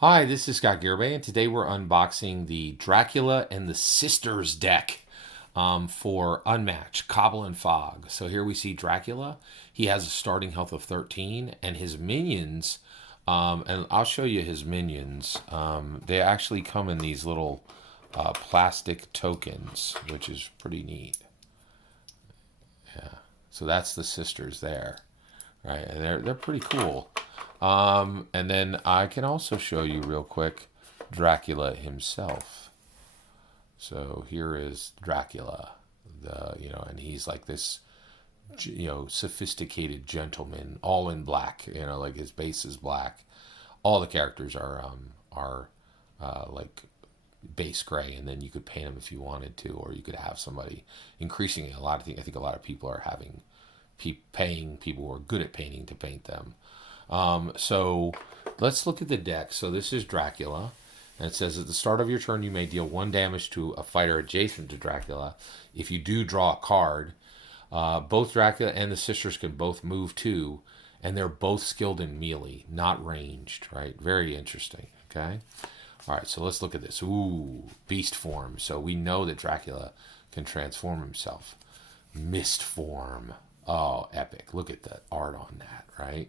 Hi, this is Scott Garibay, and today we're unboxing the Dracula and the Sisters deck for Unmatched, Cobble and Fog. So here we see Dracula. He has a starting health of 13, and his minions, and I'll show you his minions. They actually come in these little plastic tokens, which is pretty neat. Yeah, so that's the Sisters there, right? And they're pretty cool. And then I can also show you real quick Dracula himself. So here is Dracula, and he's like this, sophisticated gentleman, all in black. Like his base is black. All the characters are like base gray, and then you could paint them if you wanted to, or you could have somebody increasingly. I think a lot of people are paying people who are good at painting to paint them. So let's look at the deck. So this is Dracula, and it says at the start of your turn you may deal 1 damage to a fighter adjacent to Dracula. If you do draw a card, both Dracula and the Sisters can both move too, and they're both skilled in melee, not ranged, right? Very interesting, okay? All right, so let's look at this. Ooh, beast form. So we know that Dracula can transform himself. Mist form. Oh, epic. Look at the art on that, right?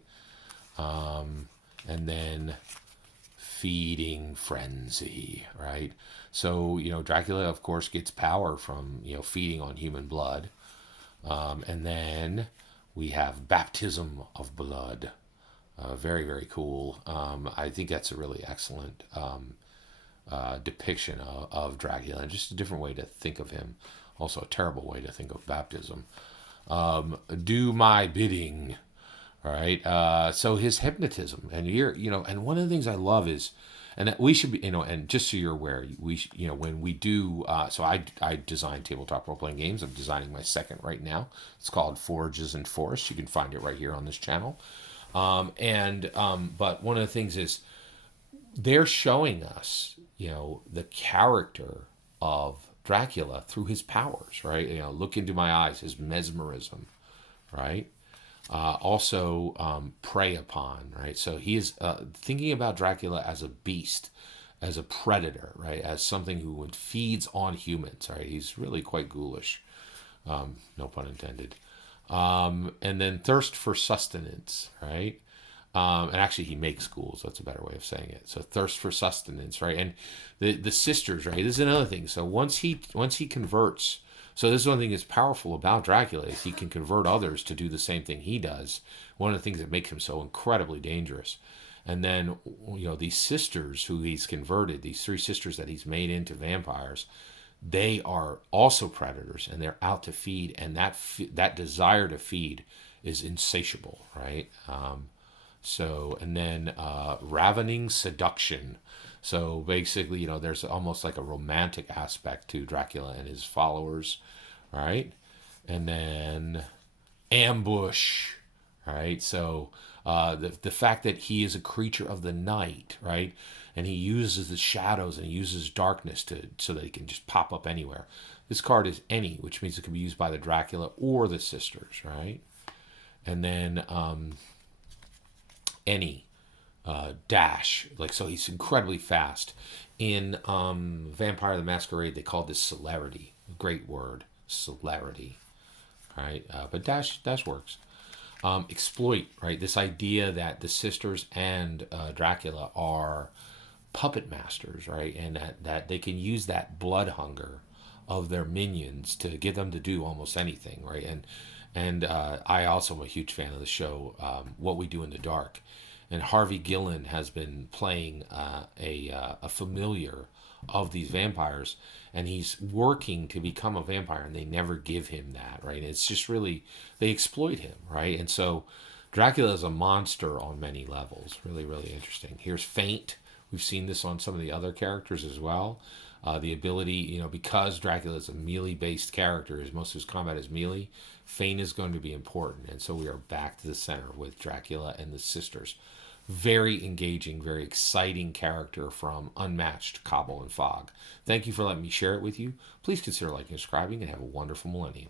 And then feeding frenzy, right? So, Dracula, of course, gets power from, feeding on human blood. And then we have baptism of blood. Very, very cool. I think that's a really excellent depiction of Dracula, and just a different way to think of him. Also, a terrible way to think of baptism. Do my bidding. All right. So his hypnotism, and and one of the things I love is, and that we should be, and just so you're aware, when we do, so I design tabletop role playing games. I'm designing my second right now. It's called Forages and Forests. You can find it right here on this channel. But one of the things is they're showing us, the character of Dracula through his powers, right? Look into my eyes, his mesmerism, right? Also prey upon, right? So he is thinking about Dracula as a beast, as a predator, right? As something who feeds on humans, right? He's really quite ghoulish, no pun intended. And then thirst for sustenance, right? And actually, he makes ghouls. That's a better way of saying it. So thirst for sustenance, right? And the sisters, right? This is another thing. So once he converts. So this is one thing that's powerful about Dracula is he can convert others to do the same thing he does. One of the things that makes him so incredibly dangerous. And then, these sisters who he's converted, these 3 sisters that he's made into vampires, they are also predators, and they're out to feed. And that desire to feed is insatiable, right? And then ravening seduction. So basically, there's almost like a romantic aspect to Dracula and his followers, right? And then ambush, right? So the fact that he is a creature of the night, right? And he uses the shadows and he uses darkness so that he can just pop up anywhere. This card is any, which means it can be used by the Dracula or the Sisters, right? And then any. Dash, like, so he's incredibly fast. In Vampire the Masquerade, they called this celerity. Great word, celerity. All right, but dash works. Exploit, right? This idea that the Sisters and Dracula are puppet masters, right? And that they can use that blood hunger of their minions to get them to do almost anything, right? And I also am a huge fan of the show What We Do in the Dark. And Harvey Gillen has been playing a familiar of these vampires, and he's working to become a vampire, and they never give him that, right? It's just really, they exploit him, right? And so Dracula is a monster on many levels. Really, really interesting. Here's Feint. We've seen this on some of the other characters as well. The ability, because Dracula is a melee-based character, most of his combat is melee, Feint is going to be important. And so we are back to the center with Dracula and the Sisters. Very engaging, very exciting character from Unmatched, Cobble, and Fog. Thank you for letting me share it with you. Please consider liking and subscribing, and have a wonderful millennium.